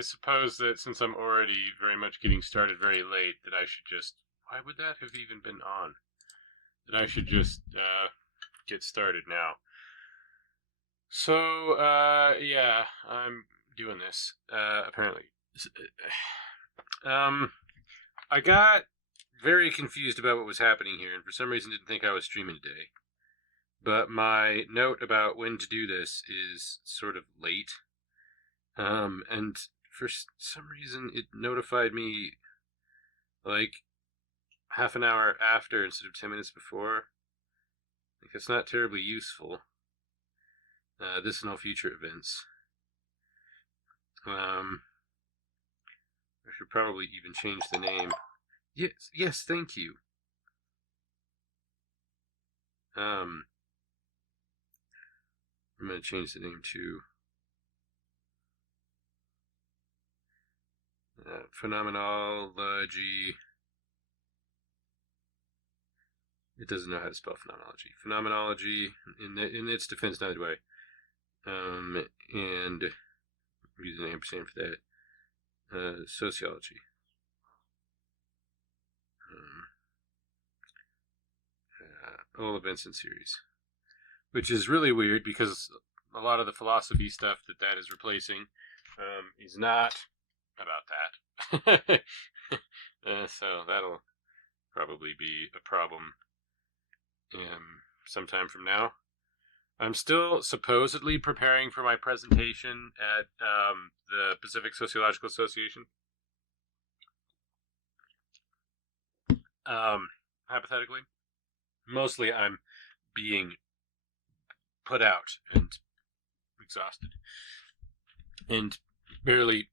I suppose that since I'm already very much getting started very late, that I should just. Why would that have even been on? That I should just get started now. So, yeah, I'm doing this, apparently. Um, I got very confused about what was happening here, and for some reason didn't think I was streaming today. But my note about when to do this is sort of late. And for some reason it notified me like half an hour after instead of 10 minutes before. Like, it's not terribly useful. This and all future events. I should probably even change the name. Yes, thank you. I'm going to change the name to Phenomenology. It doesn't know how to spell phenomenology. Phenomenology, in its defense, neither do I. And I'm using an ampersand for that. Sociology. All events and series. Which is really weird because a lot of the philosophy stuff that is replacing is not about that. So that'll probably be a problem sometime from now. I'm still supposedly preparing for my presentation at the Pacific Sociological Association. Hypothetically. Mostly I'm being put out and exhausted and barely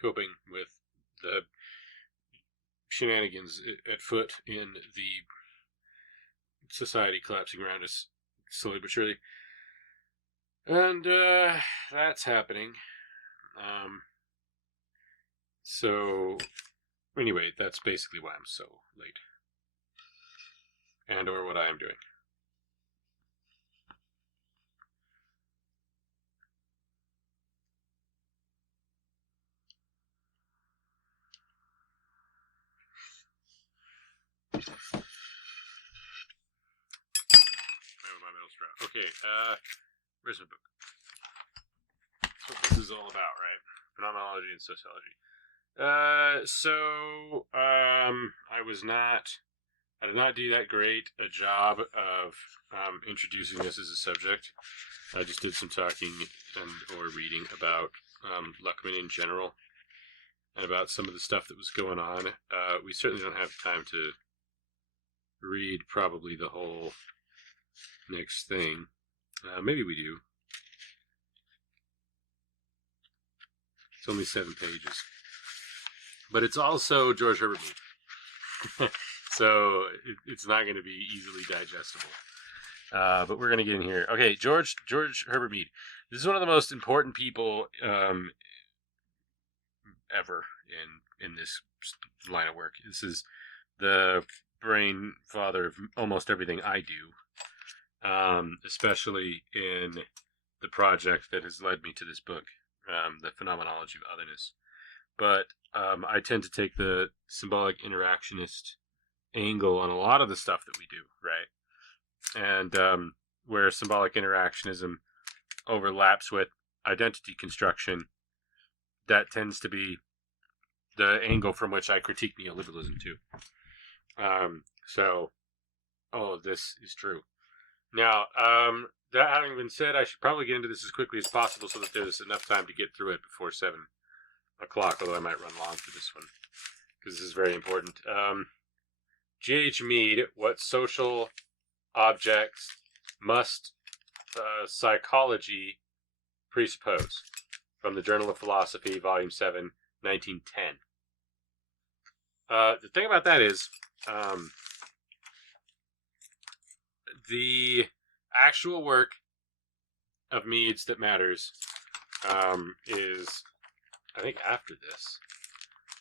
coping with the shenanigans at foot in the society collapsing around us slowly but surely. And that's happening. So anyway, that's basically why I'm so late. And or what I am doing. Okay, where's my book? That's what this is all about, right? Phenomenology and Sociology. I did not do that great a job of introducing this as a subject. I just did some talking or reading about Luckmann in general and about some of the stuff that was going on. We certainly don't have time to read probably the whole next thing. Maybe we do. It's only 7 pages. But it's also George Herbert Mead. So it's not going to be easily digestible. But we're going to get in here. Okay, George Herbert Mead. This is one of the most important people ever in this line of work. This is the brain father of almost everything I do, especially in the project that has led me to this book, the Phenomenology of Otherness. But I tend to take the symbolic interactionist angle on a lot of the stuff that we do, right? And where symbolic interactionism overlaps with identity construction, that tends to be the angle from which I critique neoliberalism too. So all of this is true. Now, that having been said, I should probably get into this as quickly as possible so that there's enough time to get through it before 7 o'clock, although I might run long for this one, because this is very important. G.H. Mead, What Social Objects Must Psychology Presuppose? From the Journal of Philosophy, Volume 7, 1910. The thing about that is, the actual work of Mead's that matters is, I think, after this.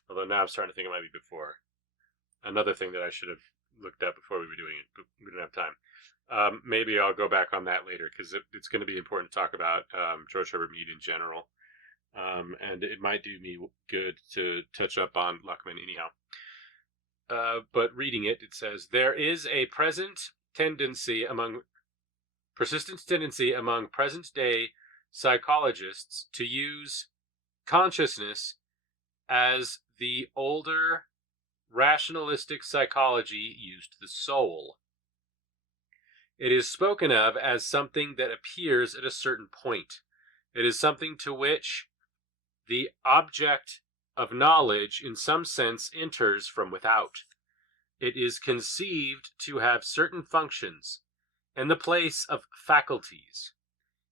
Although now I'm starting to think it might be before. Another thing that I should have looked up before we were doing it, but we don't have time. Maybe I'll go back on that later, because it's going to be important to talk about George Herbert Mead in general. and it might do me good to touch up on Luckmann anyhow. But reading it, it says, there is a persistent tendency among present-day psychologists to use consciousness as the older rationalistic psychology used the soul. It is spoken of as something that appears at a certain point. It is something to which the object of knowledge in some sense enters from without. It is conceived to have certain functions in the place of faculties.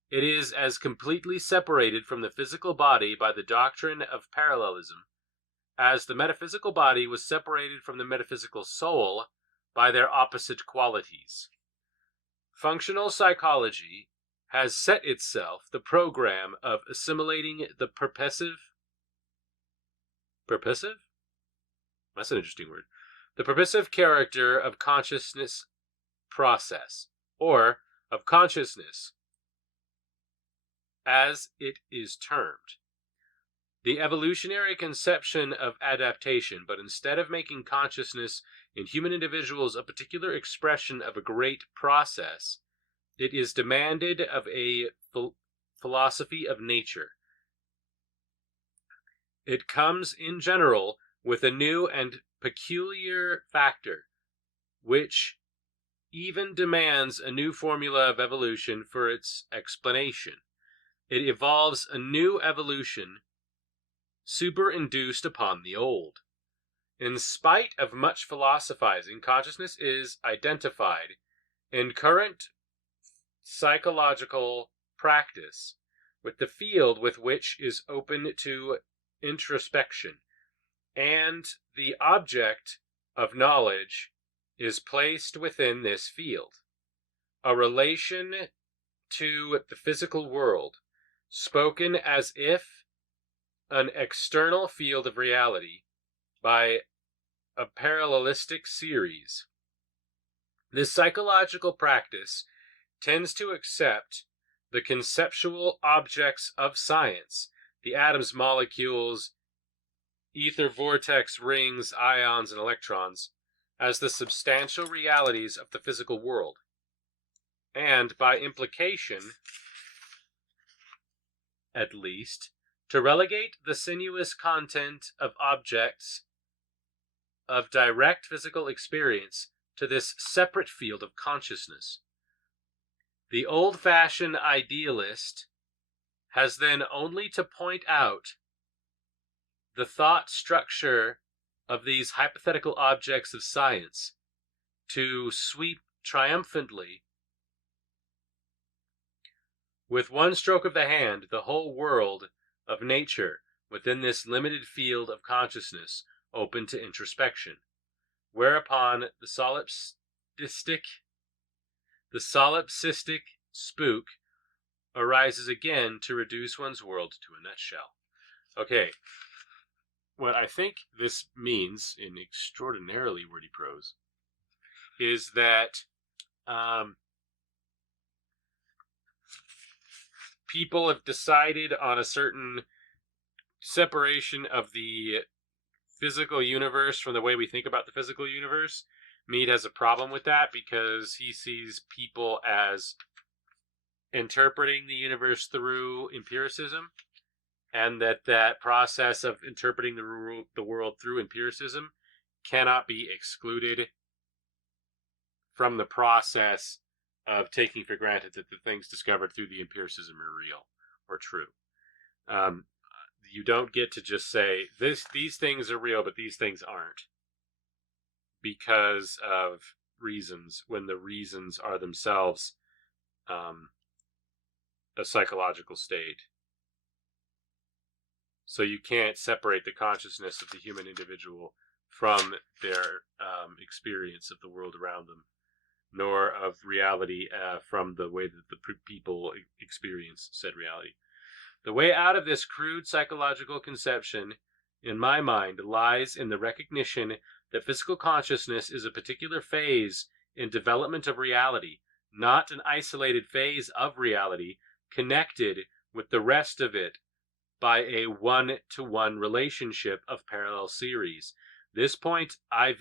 It is as completely separated from the physical body by the doctrine of parallelism as the metaphysical body was separated from the metaphysical soul by their opposite qualities. Functional psychology has set itself the program of assimilating the purposive? That's an interesting word. The purposive character of consciousness process, or of consciousness, as it is termed. The evolutionary conception of adaptation, but instead of making consciousness in human individuals a particular expression of a great process, it is demanded of a philosophy of nature. It comes in general with a new and peculiar factor, which even demands a new formula of evolution for its explanation. It evolves a new evolution superinduced upon the old. In spite of much philosophizing, consciousness is identified in current psychological practice with the field with which is open to introspection, and the object of knowledge is placed within this field. A relation to the physical world, spoken as if an external field of reality by a parallelistic series. This psychological practice tends to accept the conceptual objects of science, the atoms, molecules, ether vortex rings, ions, and electrons, as the substantial realities of the physical world, and by implication, at least, to relegate the sinuous content of objects of direct physical experience to this separate field of consciousness. The old-fashioned idealist has then only to point out the thought structure of these hypothetical objects of science to sweep triumphantly with one stroke of the hand the whole world of nature within this limited field of consciousness open to introspection, whereupon the solipsistic spook arises again to reduce one's world to a nutshell. Okay, what I think this means in extraordinarily wordy prose is that people have decided on a certain separation of the physical universe from the way we think about the physical universe. Mead has a problem with that because he sees people as interpreting the universe through empiricism, and that process of interpreting the world through empiricism cannot be excluded from the process of taking for granted that the things discovered through the empiricism are real or true. You don't get to just say these things are real, but these things aren't, because of reasons, when the reasons are themselves a psychological state. So you can't separate the consciousness of the human individual from their experience of the world around them, nor of reality from the way that the people experience said reality. The way out of this crude psychological conception, in my mind, lies in the recognition that physical consciousness is a particular phase in development of reality, not an isolated phase of reality connected with the rest of it by a one-to-one relationship of parallel series. This point I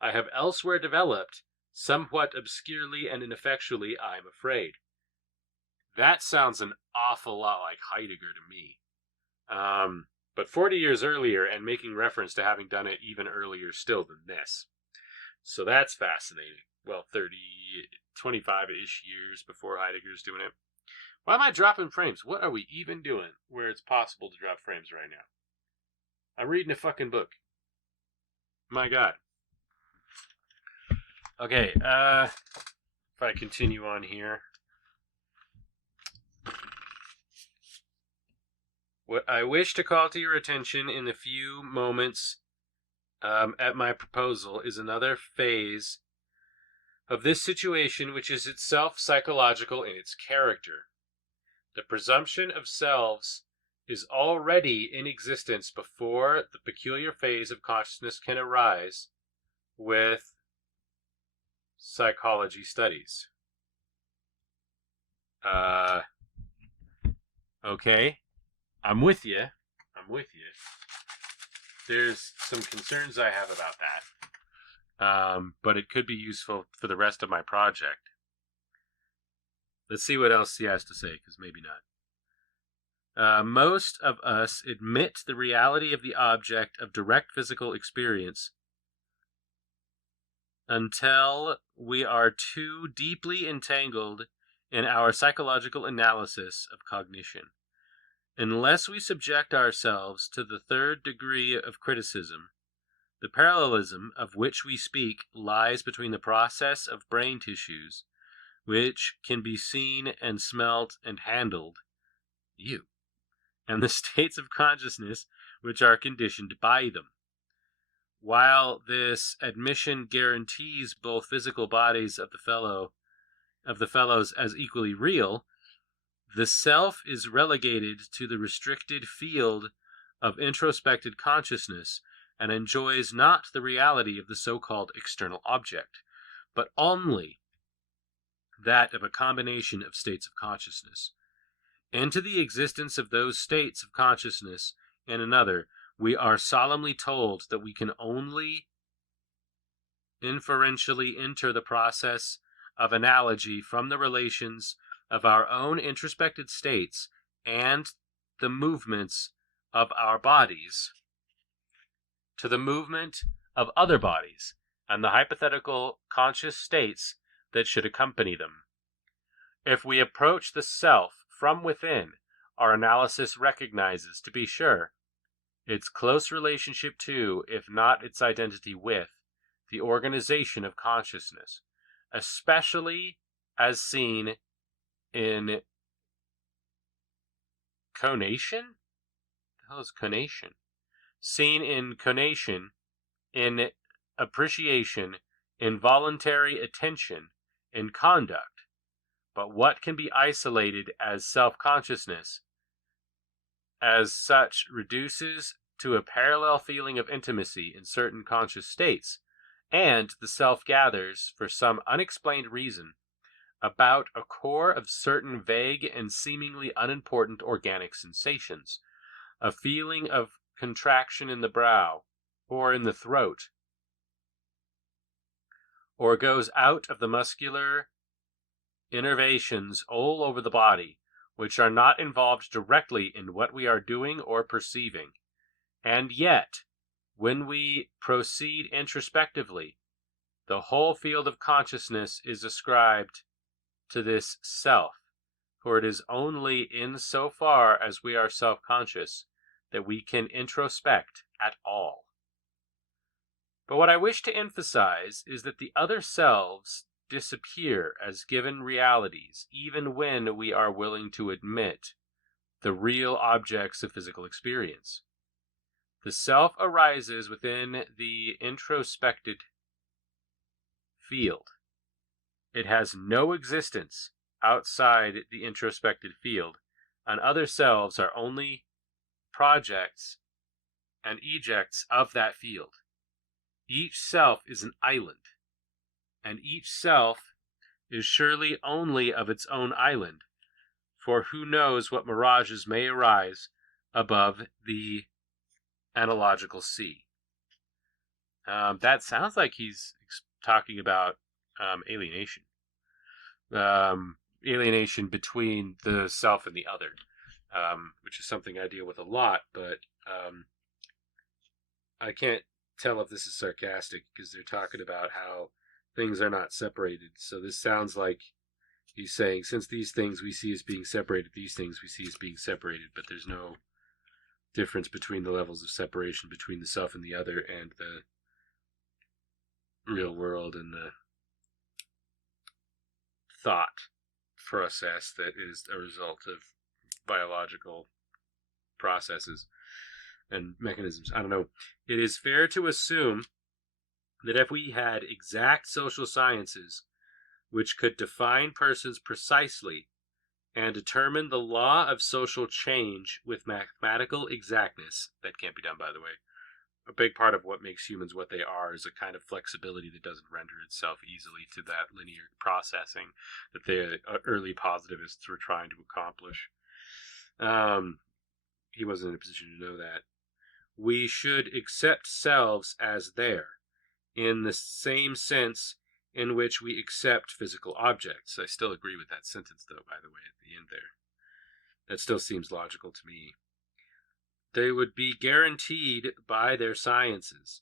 have elsewhere developed, somewhat obscurely and ineffectually, I am afraid. That sounds an awful lot like Heidegger to me. But 40 years earlier, and making reference to having done it even earlier still than this. So that's fascinating. Well, 25-ish years before Heidegger's doing it. Why am I dropping frames? What are we even doing where it's possible to drop frames right now? I'm reading a fucking book. My God. Okay, if I continue on here. What I wish to call to your attention in the few moments at my proposal is another phase of this situation which is itself psychological in its character. The presumption of selves is already in existence before the peculiar phase of consciousness can arise with psychology studies. Okay, I'm with you. There's some concerns I have about that, but it could be useful for the rest of my project. Let's see what else he has to say, because maybe not. Most of us admit the reality of the object of direct physical experience until we are too deeply entangled in our psychological analysis of cognition. Unless we subject ourselves to the third degree of criticism, the parallelism of which we speak lies between the process of brain tissues, which can be seen and smelt and handled, and the states of consciousness which are conditioned by them. While this admission guarantees both physical bodies of the fellows as equally real, the self is relegated to the restricted field of introspected consciousness and enjoys not the reality of the so-called external object, but only that of a combination of states of consciousness. Into the existence of those states of consciousness in another, we are solemnly told that we can only inferentially enter the process of analogy from the relations of our own introspected states and the movements of our bodies to the movement of other bodies and the hypothetical conscious states that should accompany them. If we approach the self from within, our analysis recognizes, to be sure, its close relationship to, if not its identity with, the organization of consciousness, especially as seen in conation? The hell is conation? Seen in conation, in appreciation, in voluntary attention, in conduct. But what can be isolated as self-consciousness, as such, reduces to a parallel feeling of intimacy in certain conscious states, and the self gathers, for some unexplained reason, about a core of certain vague and seemingly unimportant organic sensations, a feeling of contraction in the brow or in the throat, or goes out of the muscular innervations all over the body, which are not involved directly in what we are doing or perceiving. And yet, when we proceed introspectively, the whole field of consciousness is ascribed to this self, for it is only in so far as we are self-conscious that we can introspect at all. But what I wish to emphasize is that the other selves disappear as given realities, even when we are willing to admit the real objects of physical experience. The self arises within the introspected field. It has no existence outside the introspected field, and other selves are only projects and ejects of that field. Each self is an island, and each self is surely only of its own island, for who knows what mirages may arise above the analogical sea. That sounds like he's talking about alienation. Alienation between the self and the other, which is something I deal with a lot, but I can't tell if this is sarcastic because they're talking about how things are not separated. So this sounds like he's saying, since these things we see as being separated, these things we see as being separated, but there's no difference between the levels of separation between the self and the other and the real world and the thought process that is a result of biological processes and mechanisms. I don't know. It is fair to assume that if we had exact social sciences which could define persons precisely and determine the law of social change with mathematical exactness, that can't be done, by the way. A big part of what makes humans what they are is a kind of flexibility that doesn't render itself easily to that linear processing that the early positivists were trying to accomplish. He wasn't in a position to know that. We should accept selves as there, in the same sense in which we accept physical objects. I still agree with that sentence, though, by the way, at the end there. That still seems logical to me. They would be guaranteed by their sciences.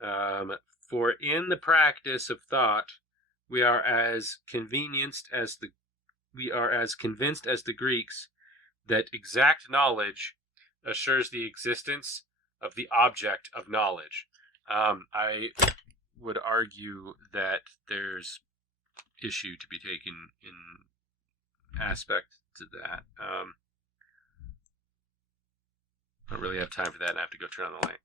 For in the practice of thought, we are as convinced as the Greeks that exact knowledge assures the existence of the object of knowledge. I would argue that there's issue to be taken in aspect to that. I don't really have time for that, and I have to go turn on the light.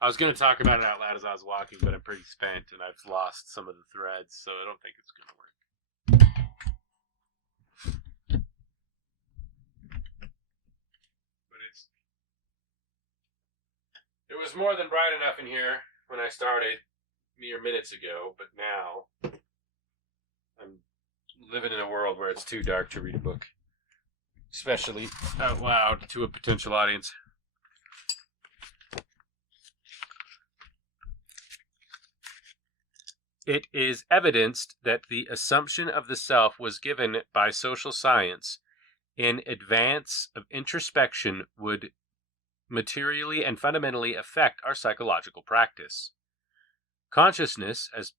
I was going to talk about it out loud as I was walking, but I'm pretty spent, and I've lost some of the threads, so I don't think it's going to work. But it was more than bright enough in here when I started mere minutes ago, but now I'm living in a world where it's too dark to read a book, especially out loud to a potential audience. It is evidenced that the assumption of the self was given by social science in advance of introspection would materially and fundamentally affect our psychological practice. Consciousness, as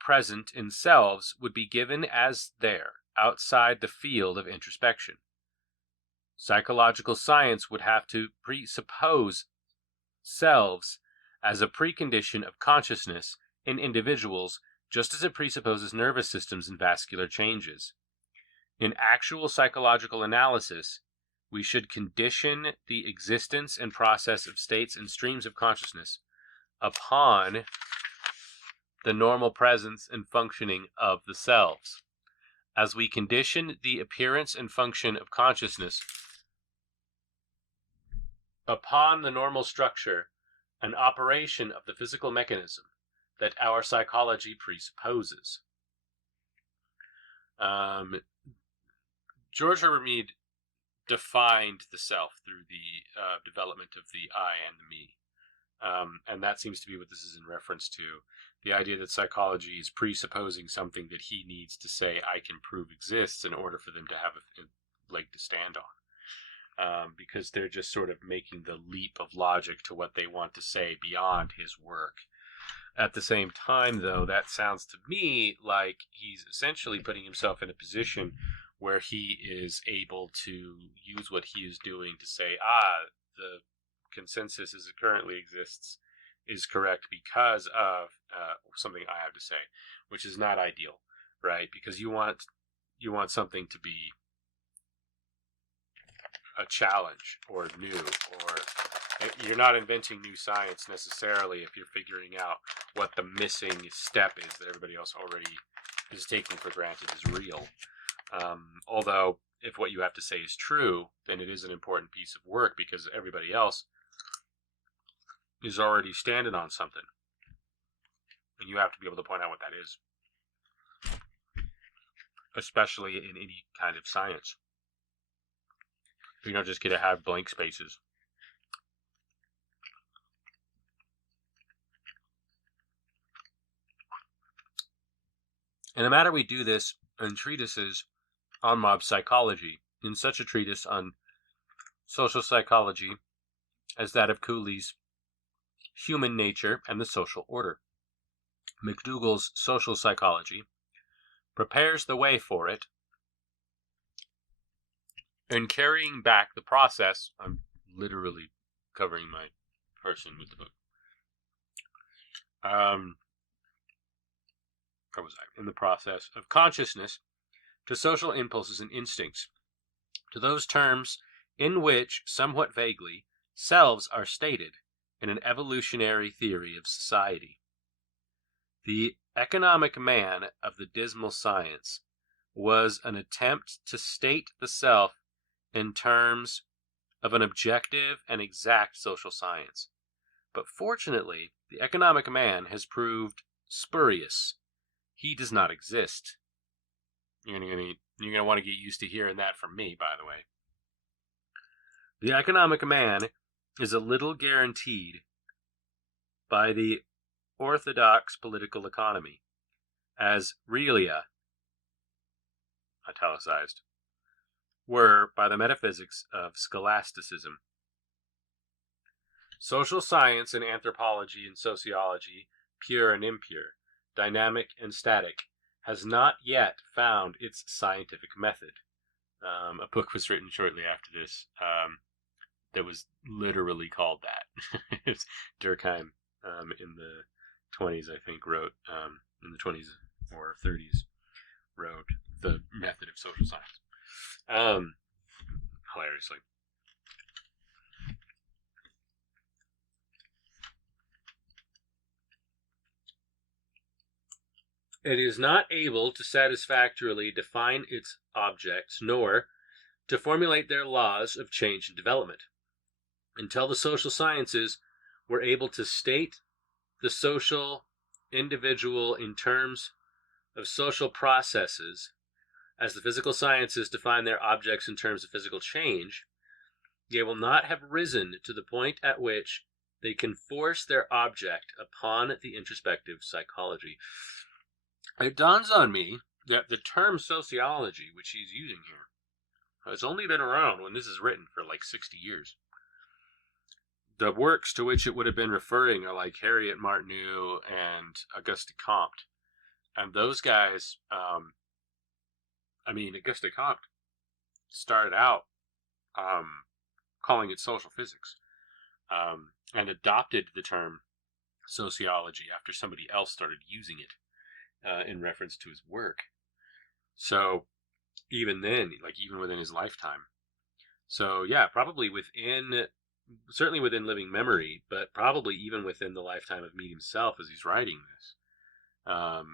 present in selves, would be given as there, outside the field of introspection. Psychological science would have to presuppose selves as a precondition of consciousness in individuals, just as it presupposes nervous systems and vascular changes. In actual psychological analysis, we should condition the existence and process of states and streams of consciousness upon the normal presence and functioning of the selves. As we condition the appearance and function of consciousness upon the normal structure and operation of the physical mechanism that our psychology presupposes. George Herbert Mead defined the self through the development of the I and the me. And that seems to be what this is in reference to. The idea that psychology is presupposing something that he needs to say I can prove exists in order for them to have a leg to stand on. Because they're just sort of making the leap of logic to what they want to say beyond his work. At the same time, though, that sounds to me like he's essentially putting himself in a position where he is able to use what he is doing to say, the consensus as it currently exists is correct because of something I have to say, which is not ideal, right? Because you want something to be a challenge or new, or you're not inventing new science necessarily if you're figuring out what the missing step is that everybody else already is taking for granted is real. Although, if what you have to say is true, then it is an important piece of work because everybody else is already standing on something. And you have to be able to point out what that is. Especially in any kind of science. You don't just get to have blank spaces. In the matter we do this in treatises on mob psychology, in such a treatise on social psychology as that of Cooley's Human Nature and the Social Order. McDougall's Social Psychology prepares the way for it in carrying back the process. I'm literally covering my person with the book. Where was I? In the process of consciousness to social impulses and instincts, to those terms in which, somewhat vaguely, selves are stated in an evolutionary theory of society. The economic man of the dismal science was an attempt to state the self in terms of an objective and exact social science. But fortunately, the economic man has proved spurious. He does not exist. You're going to want to get used to hearing that from me, by the way. The economic man is a little guaranteed by the orthodox political economy, as realia, italicized, were by the metaphysics of scholasticism. Social science and anthropology and sociology, pure and impure, dynamic and static, has not yet found its scientific method. A book was written shortly after this that was literally called that. It's Durkheim in the 20s, I think, wrote, in the 20s or 30s, wrote The Method of Social Science. Hilariously. It is not able to satisfactorily define its objects, nor to formulate their laws of change and development. Until the social sciences were able to state the social individual in terms of social processes, as the physical sciences define their objects in terms of physical change, they will not have risen to the point at which they can force their object upon the introspective psychology. It dawns on me that the term sociology, which he's using here, has only been around when this is written for like 60 years. The works to which it would have been referring are like Harriet Martineau and Auguste Comte. And those guys, Auguste Comte started out calling it social physics, and adopted the term sociology after somebody else started using it in reference to his work. So even then, like even within his lifetime. So yeah, probably certainly within living memory, but probably even within the lifetime of Mead himself as he's writing this,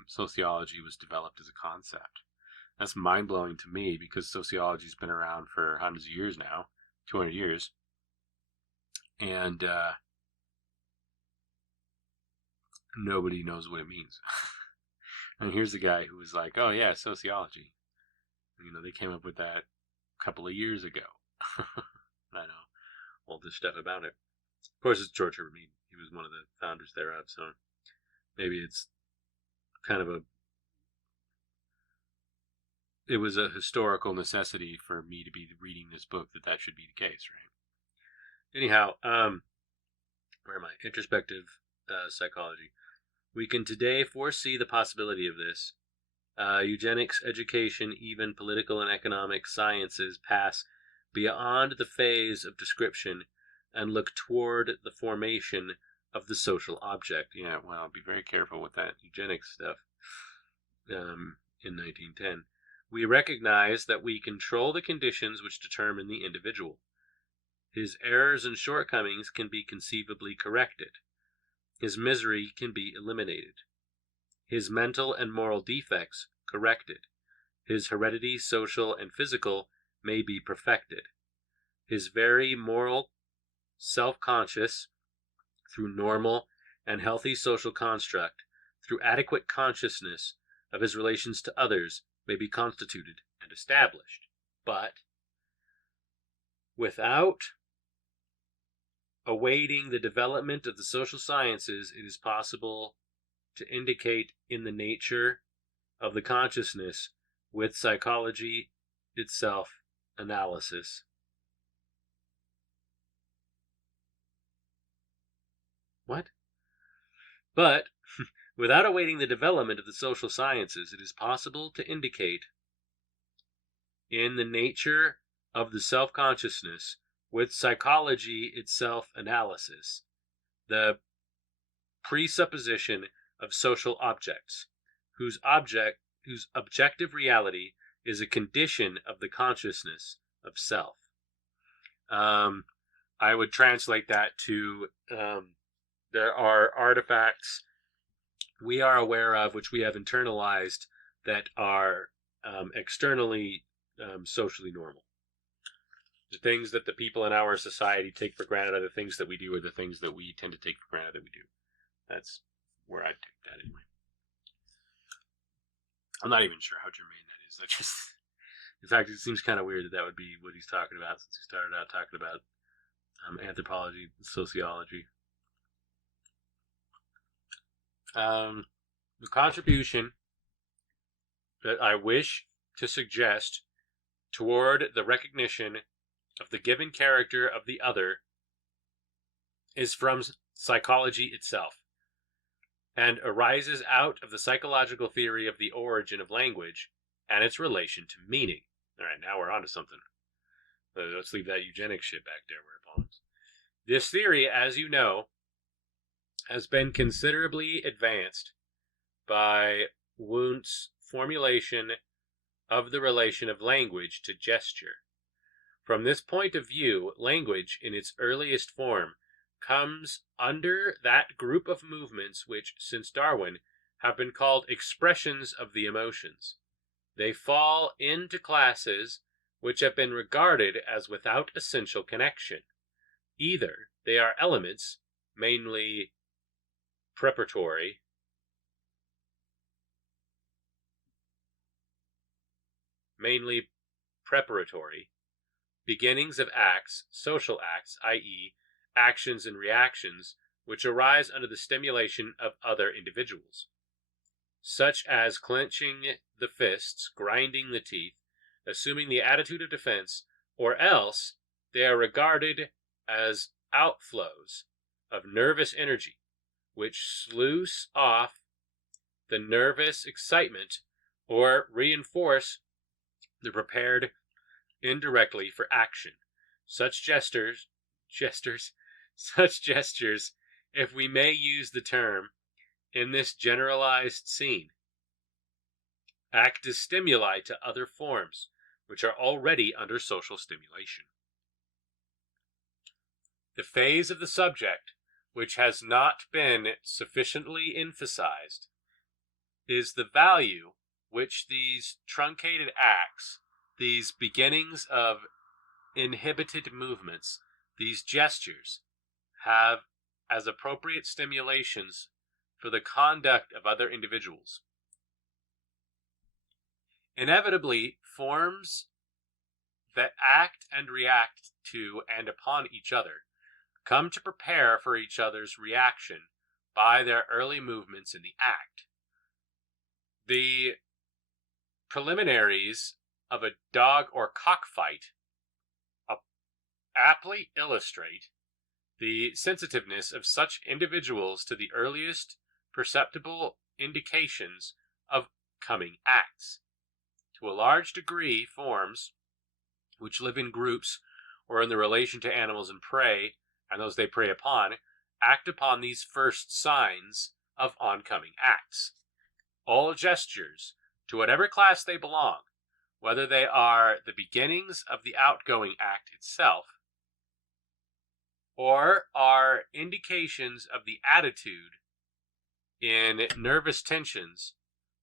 sociology was developed as a concept. That's mind-blowing to me because sociology's been around for hundreds of years now, 200 years. And nobody knows what it means. And here's a guy who was like, oh yeah, sociology. They came up with that a couple of years ago. I know all this stuff about it. Of course, it's George Herbert Mead. He was one of the founders thereof, so maybe it's kind of it was a historical necessity for me to be reading this book that should be the case, right? Anyhow, where am I? Introspective psychology. We can today foresee the possibility of this. Eugenics, education, even political and economic sciences pass beyond the phase of description and look toward the formation of the social object. Yeah, well, be very careful with that eugenics stuff in 1910. We recognize that we control the conditions which determine the individual. His errors and shortcomings can be conceivably corrected. His misery can be eliminated. His mental and moral defects corrected. His heredity, social and physical, may be perfected. His very moral, self-conscious, through normal and healthy social construct, through adequate consciousness of his relations to others, may be constituted and established. But Without awaiting the development of the social sciences, it is possible to indicate in the nature of the consciousness with psychology itself analysis. What? But without awaiting the development of the social sciences, it is possible to indicate in the nature of the self-consciousness with psychology itself analysis the presupposition of social objects, whose objective reality is a condition of the consciousness of self. I would translate that to there are artifacts we are aware of, which we have internalized, that are externally socially normal. The things that the people in our society take for granted are the things that we do, or the things that we tend to take for granted that we do. That's where I'd take that anyway. I'm not even sure how germane that is. In fact, it seems kind of weird that would be what he's talking about, since he started out talking about anthropology and sociology. The contribution that I wish to suggest toward the recognition of the given character of the other is from psychology itself, and arises out of the psychological theory of the origin of language and its relation to meaning. All right, now we're on to something. Let's leave that eugenics shit back there where it belongs. This theory, as you know, has been considerably advanced by Wundt's formulation of the relation of language to gesture. From this point of view, language, in its earliest form, comes under that group of movements which, since Darwin, have been called expressions of the emotions. They fall into classes which have been regarded as without essential connection. Either they are elements, mainly preparatory, beginnings of acts, social acts, i.e., actions and reactions, which arise under the stimulation of other individuals, such as clenching the fists, grinding the teeth, assuming the attitude of defense, or else they are regarded as outflows of nervous energy, which sluice off the nervous excitement or reinforce the prepared indirectly for action. Such gestures, if we may use the term, in this generalized scene, act as stimuli to other forms, which are already under social stimulation. The phase of the subject, which has not been sufficiently emphasized, is the value which these truncated acts, these beginnings of inhibited movements, these gestures, have as appropriate stimulations for the conduct of other individuals. Inevitably, forms that act and react to and upon each other come to prepare for each other's reaction by their early movements in the act. The preliminaries of a dog or cockfight aptly illustrate the sensitiveness of such individuals to the earliest perceptible indications of coming acts. To a large degree, forms which live in groups or in the relation to animals and prey, and those they prey upon, act upon these first signs of oncoming acts. All gestures, to whatever class they belong, whether they are the beginnings of the outgoing act itself, or are indications of the attitude in nervous tensions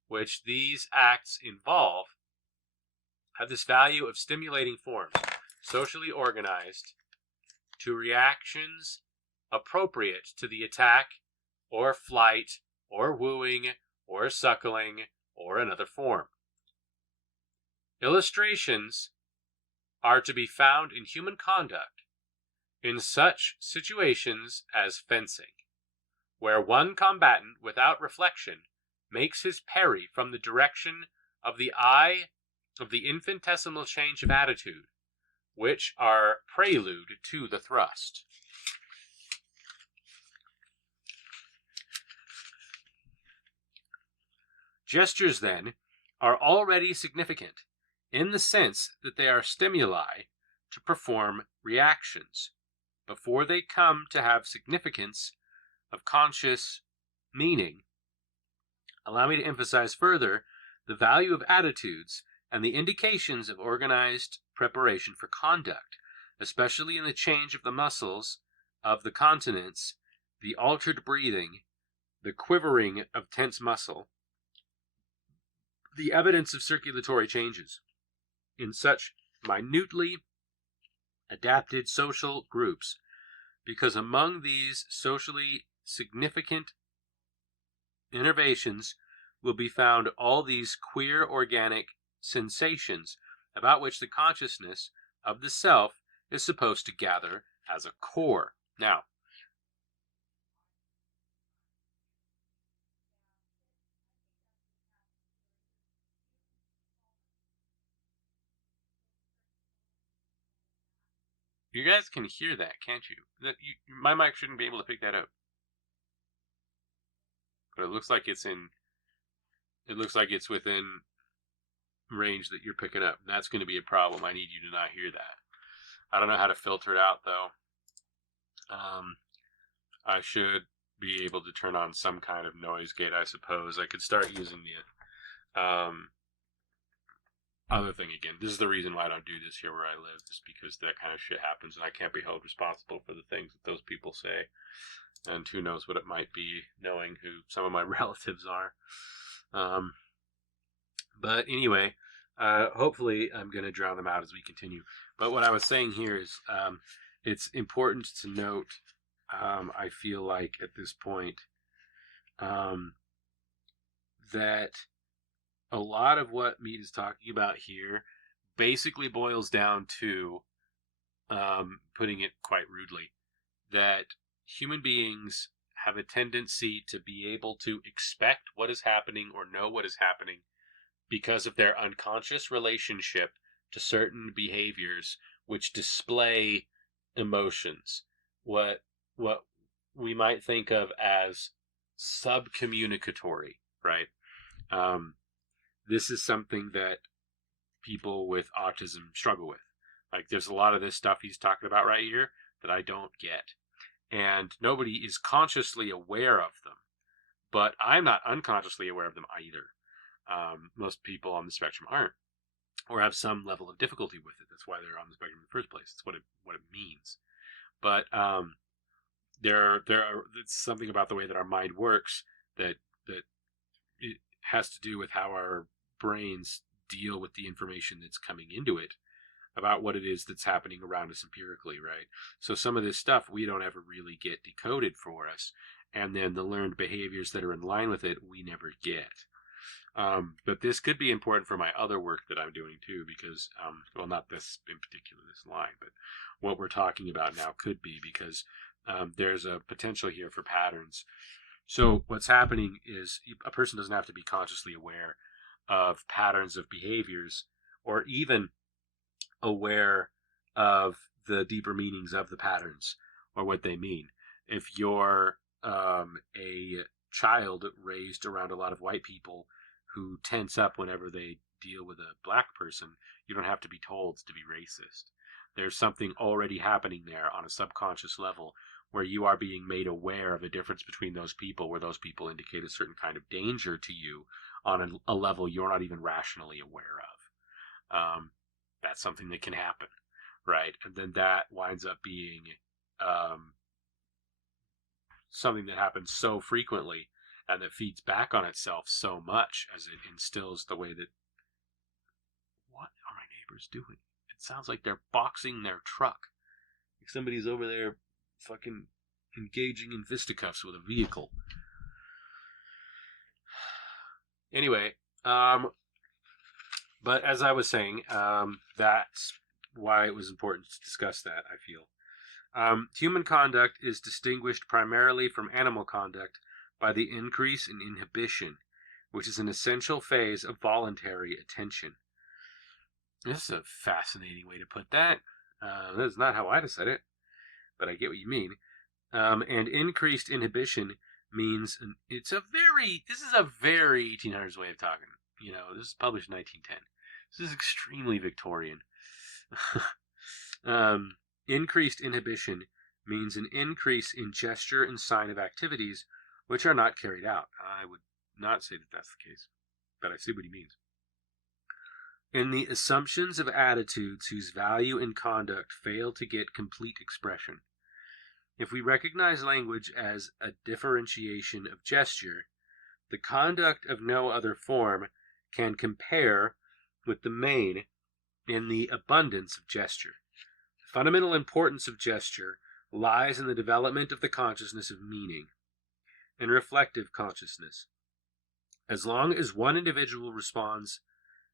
which these acts involve, have this value of stimulating forms, socially organized, to reactions appropriate to the attack, or flight, or wooing, or suckling, or another form. Illustrations are to be found in human conduct in such situations as fencing, where one combatant without reflection makes his parry from the direction of the eye of the infinitesimal change of attitude, which are prelude to the thrust. Gestures, then, are already significant, in the sense that they are stimuli to perform reactions, before they come to have significance of conscious meaning. Allow me to emphasize further the value of attitudes and the indications of organized preparation for conduct, especially in the change of the muscles of the continents, the altered breathing, the quivering of tense muscle, the evidence of circulatory changes in such minutely adapted social groups, because among these socially significant innervations will be found all these queer organic sensations about which the consciousness of the self is supposed to gather as a core. Now, you guys can hear that, can't you? My mic shouldn't be able to pick that up, but it looks like it's in. It looks like it's within range that you're picking up. That's going to be a problem. I need you to not hear that. I don't know how to filter it out though. I should be able to turn on some kind of noise gate, I suppose. I could start using the other thing again. This is the reason why I don't do this here where I live, is because that kind of shit happens and I can't be held responsible for the things that those people say. And who knows what it might be, knowing who some of my relatives are. But anyway, hopefully I'm going to drown them out as we continue. But what I was saying here is it's important to note, I feel like at this point, that a lot of what Mead is talking about here basically boils down to, putting it quite rudely, that human beings have a tendency to be able to expect what is happening or know what is happening because of their unconscious relationship to certain behaviors which display emotions. What we might think of as subcommunicatory, right? This is something that people with autism struggle with. Like, there's a lot of this stuff he's talking about right here that I don't get. And nobody is consciously aware of them. But I'm not unconsciously aware of them either. Most people on the spectrum aren't, or have some level of difficulty with it. That's why they're on the spectrum in the first place. That's what it means. But it's something about the way that our mind works that it has to do with how our brains deal with the information that's coming into it about what it is that's happening around us empirically, right? So some of this stuff we don't ever really get decoded for us, and then the learned behaviors that are in line with it we never get. But this could be important for my other work that I'm doing too, because, well, not this in particular, this line, but what we're talking about now could be, because there's a potential here for patterns. So what's happening is a person doesn't have to be consciously aware of patterns of behaviors, or even aware of the deeper meanings of the patterns or what they mean. If you're a child raised around a lot of white people who tense up whenever they deal with a black person, you don't have to be told to be racist. There's something already happening there on a subconscious level where you are being made aware of a difference between those people, where those people indicate a certain kind of danger to you on a level you're not even rationally aware of. That's something that can happen, right? And then that winds up being something that happens so frequently and that feeds back on itself so much as it instills the way that... What are my neighbors doing? It sounds like they're boxing their truck. Like somebody's over there fucking engaging in fisticuffs with a vehicle. Anyway, but as I was saying, that's why it was important to discuss that, I feel. Human conduct is distinguished primarily from animal conduct by the increase in inhibition, which is an essential phase of voluntary attention. This is a fascinating way to put that. That's not how I'd have said it, but I get what you mean. And increased inhibition means this is a very 1800s way of talking. This is published in 1910. This is extremely Victorian. Increased inhibition means an increase in gesture and sign of activities which are not carried out. I would not say that that's the case, but I see what he means. In the assumptions of attitudes whose value and conduct fail to get complete expression. If we recognize language as a differentiation of gesture, the conduct of no other form can compare with the main in the abundance of gesture. The fundamental importance of gesture lies in the development of the consciousness of meaning and reflective consciousness. As long as one individual responds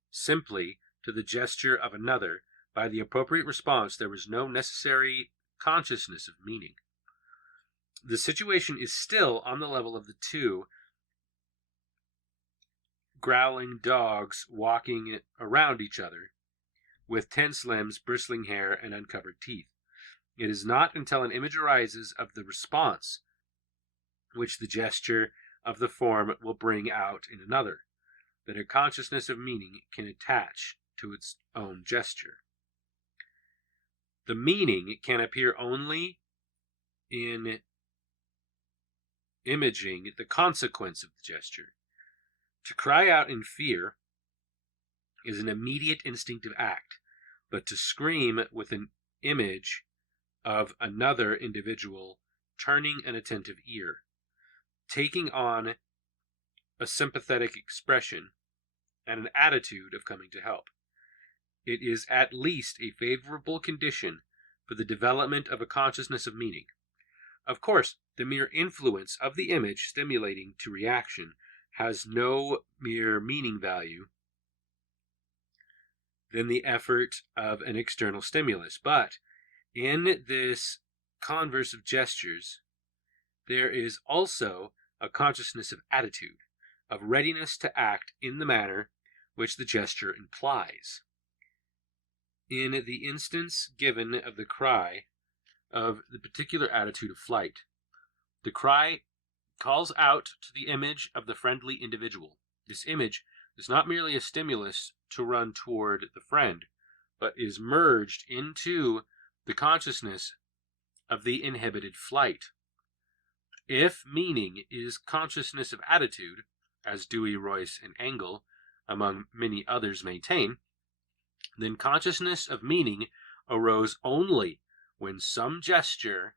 simply to the gesture of another by the appropriate response, there is no necessary consciousness of meaning. The situation is still on the level of the two growling dogs walking around each other, with tense limbs, bristling hair, and uncovered teeth. It is not until an image arises of the response which the gesture of the form will bring out in another, that a consciousness of meaning can attach to its own gesture. The meaning can appear only in imaging the consequence of the gesture. To cry out in fear is an immediate instinctive act, but to scream with an image of another individual turning an attentive ear, taking on a sympathetic expression and an attitude of coming to help. It is at least a favorable condition for the development of a consciousness of meaning. Of course, the mere influence of the image stimulating to reaction has no mere meaning value than the effort of an external stimulus. But in this converse of gestures, there is also a consciousness of attitude, of readiness to act in the manner which the gesture implies. In the instance given of the cry, of the particular attitude of flight, the cry calls out to the image of the friendly individual. This image is not merely a stimulus to run toward the friend, but is merged into the consciousness of the inhibited flight. If meaning is consciousness of attitude, as Dewey, Royce, and Engel, among many others, maintain, then consciousness of meaning arose only when some gesture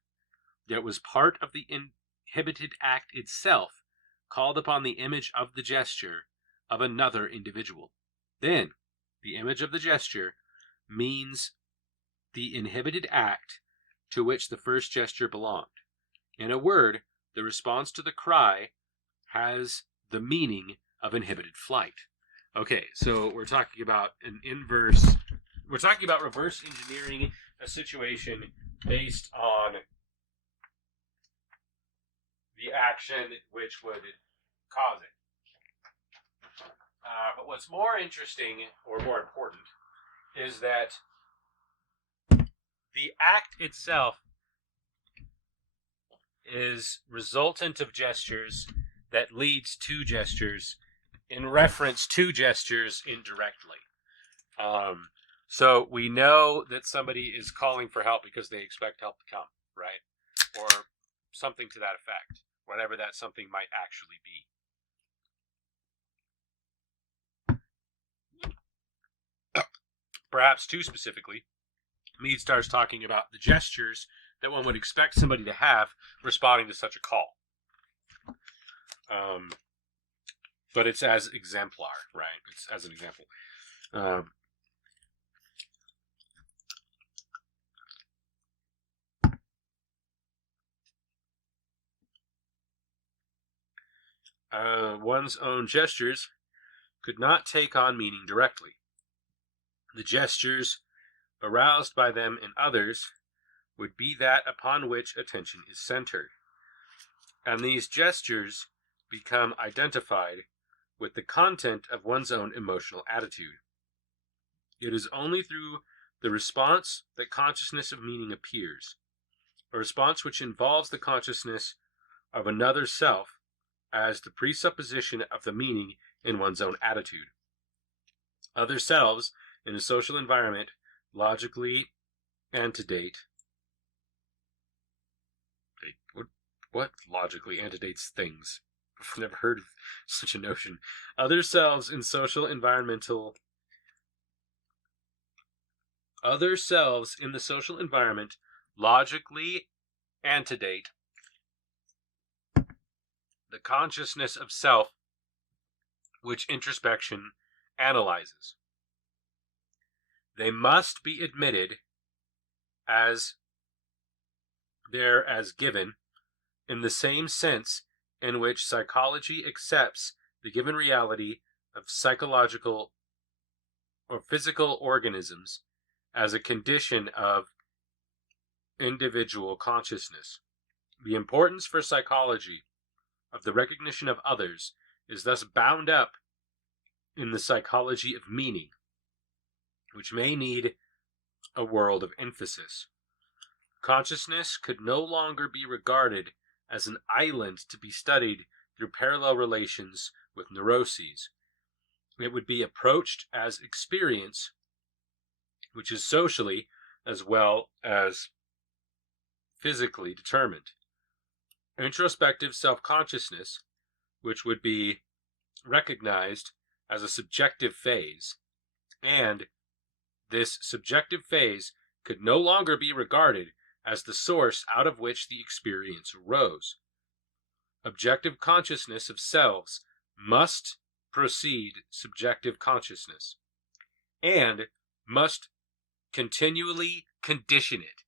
that was part of the inhibited act itself called upon the image of the gesture of another individual. Then, the image of the gesture means the inhibited act to which the first gesture belonged. In a word, the response to the cry has the meaning of inhibited flight. Okay, so we're talking about we're talking about reverse engineering a situation based on the action which would cause it. But what's more interesting, or more important, is that the act itself is resultant of gestures that leads to gestures in reference to gestures indirectly. So we know that somebody is calling for help because they expect help to come, right? Or something to that effect, whatever that something might actually be. Perhaps too specifically, Mead starts talking about the gestures that one would expect somebody to have responding to such a call. But it's as exemplar, right? It's as an example. One's own gestures could not take on meaning directly. The gestures aroused by them in others would be that upon which attention is centered. And these gestures become identified with the content of one's own emotional attitude. It is only through the response that consciousness of meaning appears, a response which involves the consciousness of another self as the presupposition of the meaning in one's own attitude. Other selves in a social environment logically antedate. What logically antedates things? I've never heard of such a notion. Other selves in social environmental. Other selves in the social environment logically antedate the consciousness of self which introspection analyzes. They must be admitted as given in the same sense in which psychology accepts the given reality of psychological or physical organisms as a condition of individual consciousness. The importance for psychology of the recognition of others is thus bound up in the psychology of meaning, which may need a world of emphasis. Consciousness could no longer be regarded as an island to be studied through parallel relations with neuroses. It would be approached as experience, which is socially as well as physically determined. Introspective self-consciousness, which would be recognized as a subjective phase, and this subjective phase could no longer be regarded as the source out of which the experience arose. Objective consciousness of selves must precede subjective consciousness, and must continually condition it.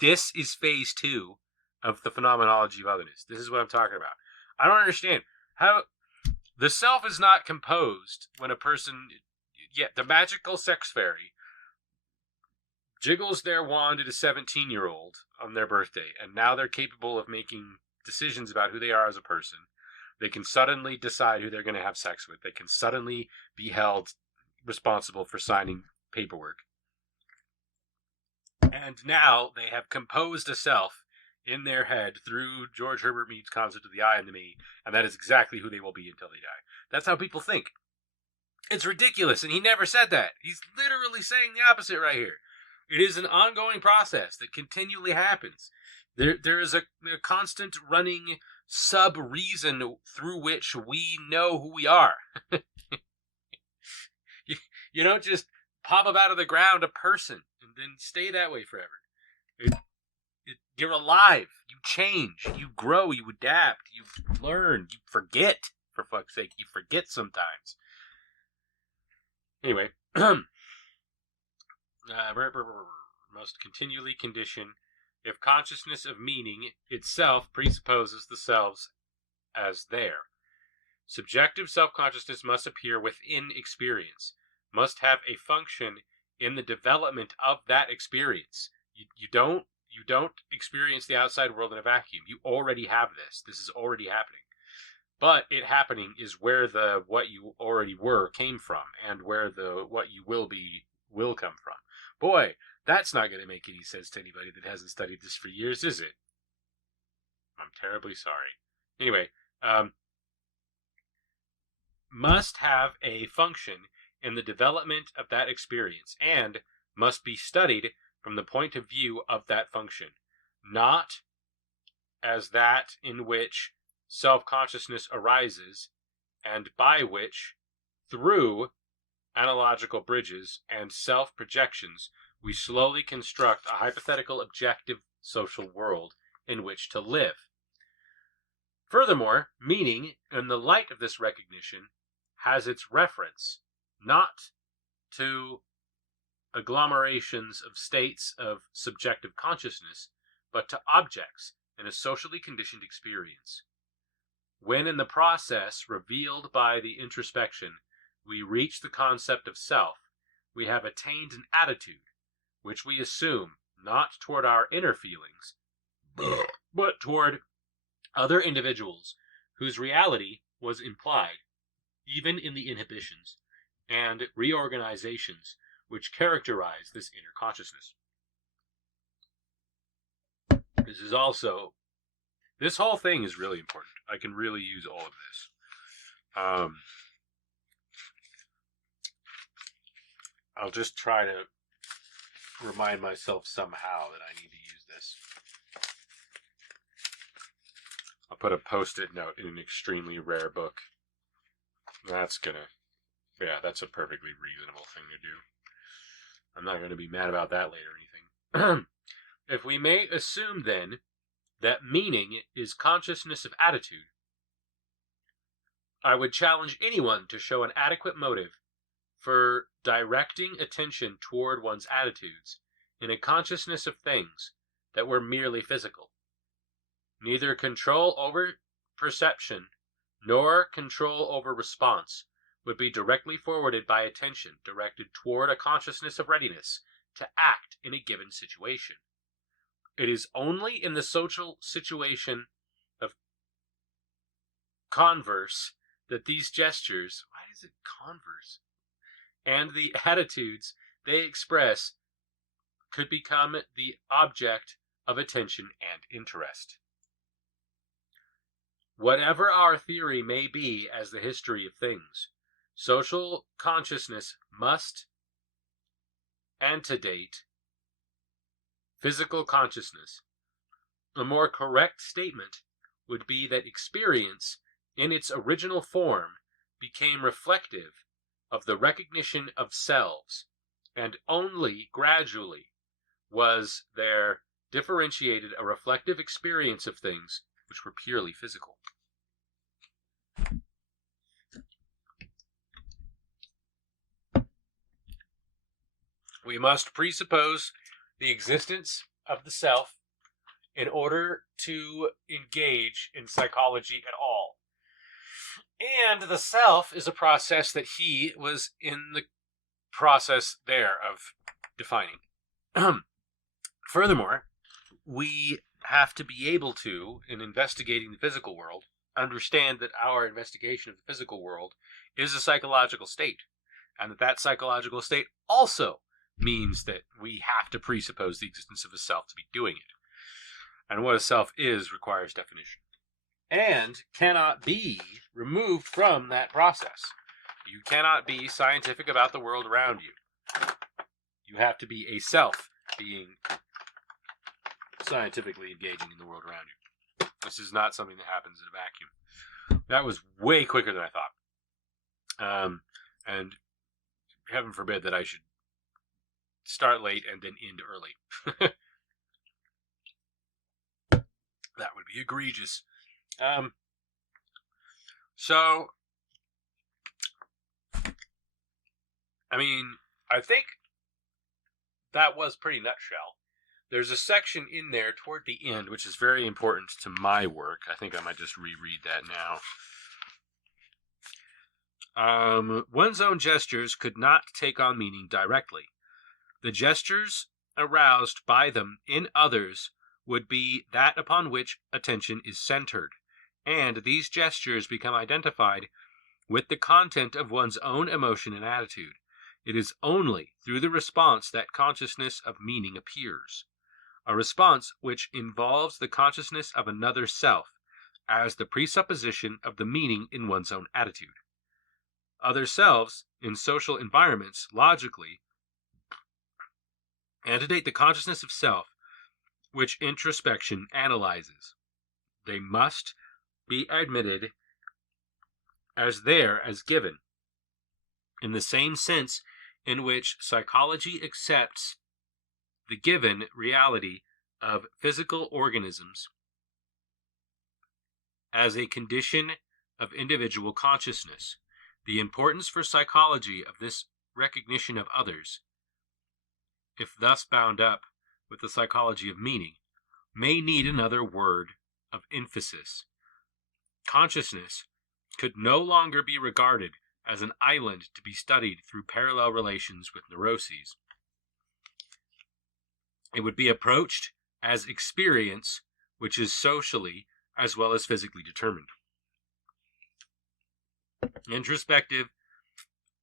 This is phase 2 of the Phenomenology of Otherness. This is what I'm talking about. I don't understand how the self is not composed when a person, the magical sex fairy jiggles their wand at a 17-year-old on their birthday, and now they're capable of making decisions about who they are as a person. They can suddenly decide who they're going to have sex with. They can suddenly be held responsible for signing paperwork. And now they have composed a self in their head through George Herbert Mead's concept of the I and the me, and that is exactly who they will be until they die. That's how people think. It's ridiculous, and he never said that. He's literally saying the opposite right here. It is an ongoing process that continually happens. There is a constant running sub-reason through which we know who we are. You don't just pop up out of the ground a person and then stay that way forever. You're alive. You change. You grow. You adapt. You learn. You forget. For fuck's sake, you forget sometimes. Anyway, must continually condition if consciousness of meaning itself presupposes the selves as there. Subjective self-consciousness must appear within experience, must have a function in the development of that experience. You don't experience the outside world in a vacuum. You already have this. This is already happening. But it happening is where the what you already were came from, and where the what you will be will come from. Boy, that's not going to make any sense to anybody that hasn't studied this for years, is it? I'm terribly sorry. Anyway, must have a function in the development of that experience, and must be studied from the point of view of that function, not as that in which self-consciousness arises, and by which, through analogical bridges and self-projections, we slowly construct a hypothetical objective social world in which to live. Furthermore, meaning, in the light of this recognition, has its reference not to agglomerations of states of subjective consciousness, but to objects in a socially conditioned experience. When in the process revealed by the introspection, we reach the concept of self, we have attained an attitude, which we assume not toward our inner feelings, but toward other individuals whose reality was implied, even in the inhibitions and reorganizations which characterize this inner consciousness. This whole thing is really important. I can really use all of this. I'll just try to remind myself somehow that I need to use this. I'll put a post-it note in an extremely rare book. That's a perfectly reasonable thing to do. I'm not going to be mad about that later or anything. If we may assume, then, that meaning is consciousness of attitude, I would challenge anyone to show an adequate motive for directing attention toward one's attitudes in a consciousness of things that were merely physical. Neither control over perception nor control over response would be directly forwarded by attention directed toward a consciousness of readiness to act in a given situation. It is only in the social situation of converse that these gestures, why is it converse, and the attitudes they express could become the object of attention and interest. Whatever our theory may be as the history of things, social consciousness must antedate physical consciousness. A more correct statement would be that experience, in its original form, became reflective of the recognition of selves, and only gradually was there differentiated a reflective experience of things which were purely physical. We must presuppose the existence of the self in order to engage in psychology at all. And the self is a process that he was in the process there of defining. Furthermore, we have to be able to, in investigating the physical world, understand that our investigation of the physical world is a psychological state, and that psychological state also means that we have to presuppose the existence of a self to be doing it. And what a self is requires definition, and cannot be removed from that process. You cannot be scientific about the world around you. You have to be a self being scientifically engaging in the world around you. This is not something that happens in a vacuum. That was way quicker than I thought. And heaven forbid that I should start late and then end early. That would be egregious. So, I mean, I think that was pretty nutshell. There's a section in there toward the end which is very important to my work. I think I might just reread that now. One's own gestures could not take on meaning directly. The gestures aroused by them in others would be that upon which attention is centered, and these gestures become identified with the content of one's own emotion and attitude. It is only through the response that consciousness of meaning appears, a response which involves the consciousness of another self as the presupposition of the meaning in one's own attitude. Other selves in social environments logically antedate the consciousness of self which introspection analyzes. They must be admitted as there as given, in the same sense in which psychology accepts the given reality of physical organisms as a condition of individual consciousness. The importance for psychology of this recognition of others, if thus bound up with the psychology of meaning, may need another word of emphasis. Consciousness could no longer be regarded as an island to be studied through parallel relations with neuroses. It would be approached as experience, which is socially as well as physically determined. Introspective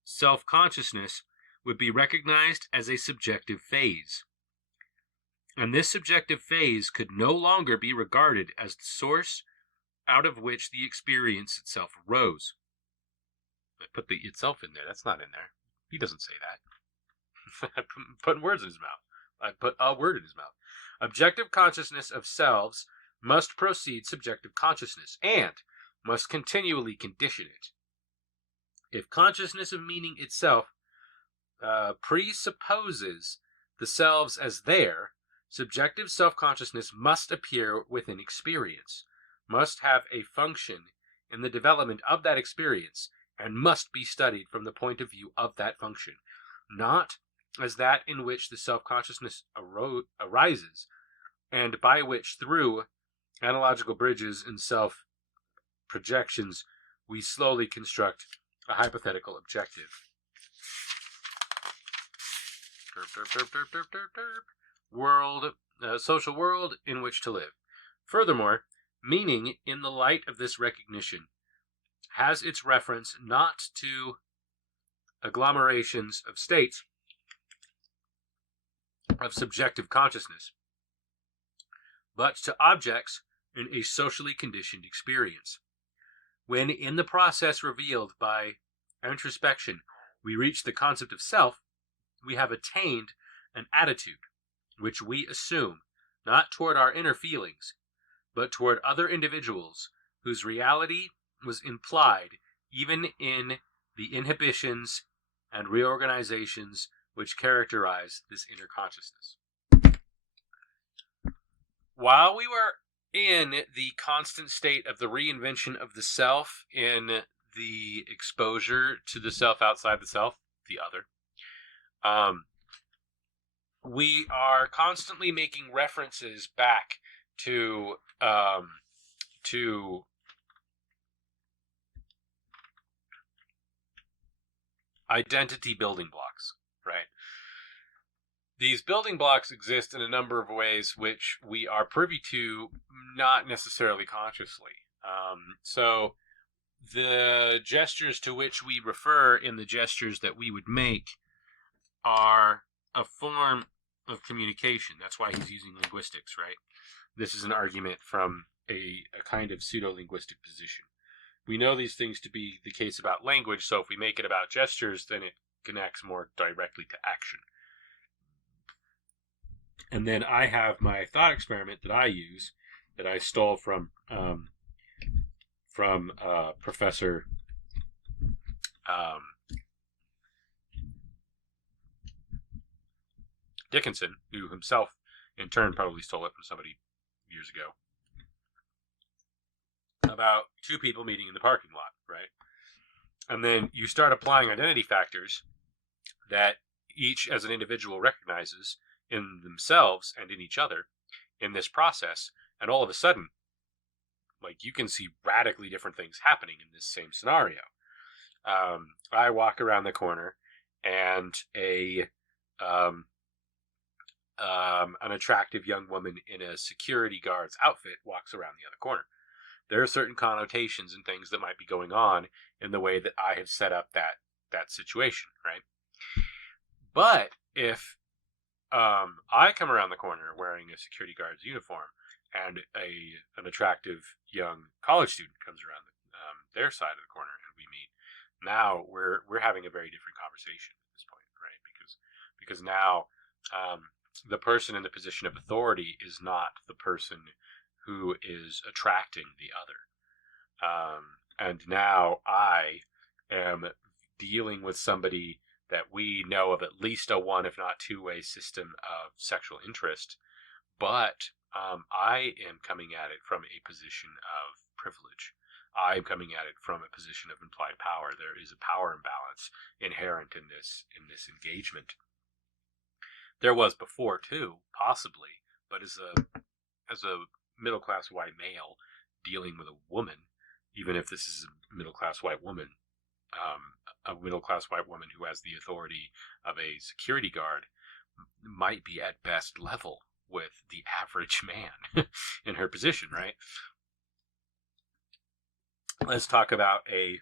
self-consciousness would be recognized as a subjective phase. And this subjective phase could no longer be regarded as the source out of which the experience itself arose. I put the itself in there. That's not in there. He doesn't say that. I'm putting words in his mouth. I put a word in his mouth. Objective consciousness of selves must precede subjective consciousness and must continually condition it. If consciousness of meaning itself presupposes the selves as there, subjective self-consciousness must appear within experience, must have a function in the development of that experience, and must be studied from the point of view of that function, not as that in which the self-consciousness arises, and by which, through analogical bridges and self-projections, we slowly construct a hypothetical objective. World, social world in which to live. Furthermore, meaning in the light of this recognition has its reference not to agglomerations of states of subjective consciousness, but to objects in a socially conditioned experience. When in the process revealed by introspection we reach the concept of self, we have attained an attitude which we assume not toward our inner feelings, but toward other individuals whose reality was implied even in the inhibitions and reorganizations which characterize this inner consciousness. While we were in the constant state of the reinvention of the self, in the exposure to the self outside the self, the other, we are constantly making references back to identity building blocks, right? These building blocks exist in a number of ways which we are privy to, not necessarily consciously. So the gestures to which we refer in the gestures that we would make are a form of communication. That's why he's using linguistics, right? This is an argument from a kind of pseudo-linguistic position. We know these things to be the case about language, so if we make it about gestures, then it connects more directly to action. And then I have my thought experiment that I use, that I stole from Professor Dickinson, who himself, in turn, probably stole it from somebody years ago, about two people meeting in the parking lot, right? And then you start applying identity factors that each as an individual recognizes in themselves and in each other in this process, and all of a sudden, like, you can see radically different things happening in this same scenario. I walk around the corner, and an attractive young woman in a security guard's outfit walks around the other corner. There are certain connotations and things that might be going on in the way that I have set up that situation, right? But if I come around the corner wearing a security guard's uniform, and an attractive young college student comes around their side of the corner, and we meet, now we're having a very different conversation at this point, right? Because now the person in the position of authority is not the person who is attracting the other. And now I am dealing with somebody that we know of at least a one, if not two-way system of sexual interest, but I am coming at it from a position of privilege. I am coming at it from a position of implied power. There is a power imbalance inherent in this engagement. There was before too, possibly, but as a middle-class white male dealing with a woman, even if this is a middle-class white woman, who has the authority of a security guard, might be at best level with the average man in her position, right? Let's talk about a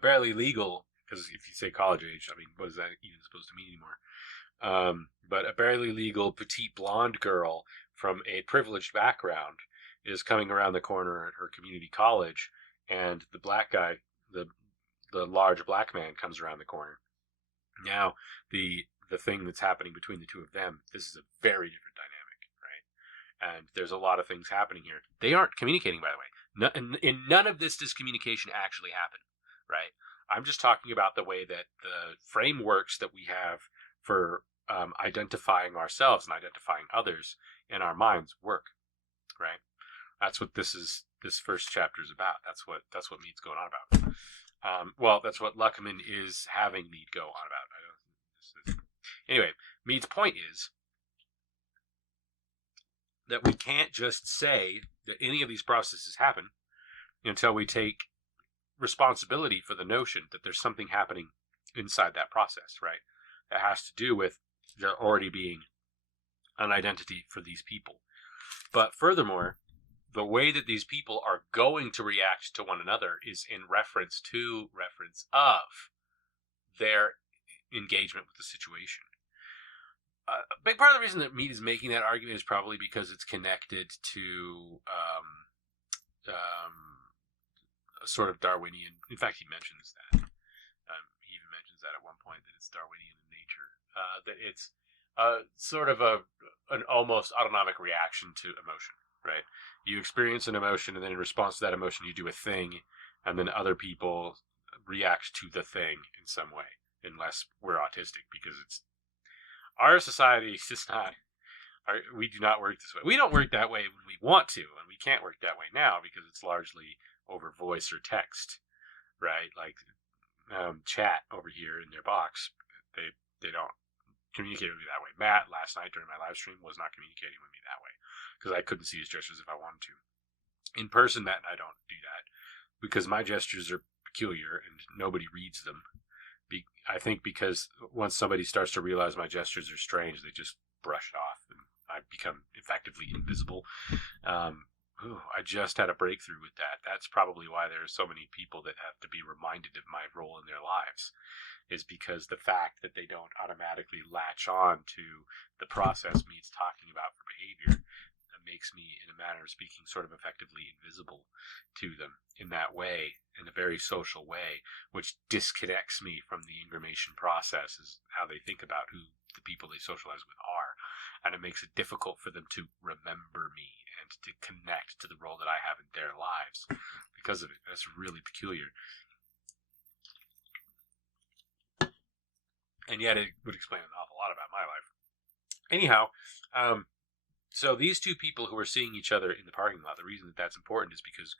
barely legal, because if you say college age, I mean, what is that even supposed to mean anymore? But a barely legal petite blonde girl from a privileged background is coming around the corner at her community college, and the black guy, the large black man, comes around the corner. Now, the thing that's happening between the two of them, this is a very different dynamic, right? And there's a lot of things happening here. They aren't communicating, by the way. No, in none of this does communication actually happen, right? I'm just talking about the way that the frameworks that we have for identifying ourselves and identifying others in our minds work, right? That's what this first chapter is about. That's what Mead's going on about. Well, that's what Luckmann is having Mead go on about. Anyway, Mead's point is that we can't just say that any of these processes happen until we take responsibility for the notion that there's something happening inside that process, right? That has to do with there already being an identity for these people. But furthermore, the way that these people are going to react to one another is in reference of their engagement with the situation. A big part of the reason that Mead is making that argument is probably because it's connected to a sort of Darwinian. In fact, he mentions that. He even mentions that at one point, that it's Darwinian in nature. That it's sort of an almost autonomic reaction to emotion, right? You experience an emotion, and then in response to that emotion, you do a thing, and then other people react to the thing in some way, unless we're autistic, because it's our society is just not. We do not work this way. We don't work that way when we want to, and we can't work that way now because it's largely over voice or text, right? Like chat over here in their box. They don't communicate with me that way. Matt last night during my live stream was not communicating with me that way because I couldn't see his gestures if I wanted to. In person, Matt and I don't do that because my gestures are peculiar and nobody reads them. I think because once somebody starts to realize my gestures are strange, they just brush it off and I become effectively invisible. I just had a breakthrough with that. That's probably why there are so many people that have to be reminded of my role in their lives, is because the fact that they don't automatically latch on to the process Mead's talking about for behavior makes me, in a manner of speaking, sort of effectively invisible to them in that way, in a very social way, which disconnects me from the ingramation process, is how they think about who the people they socialize with are. And it makes it difficult for them to remember me and to connect to the role that I have in their lives because of it. That's really peculiar. And yet it would explain an awful lot about my life. Anyhow, so these two people who are seeing each other in the parking lot, the reason that that's important is because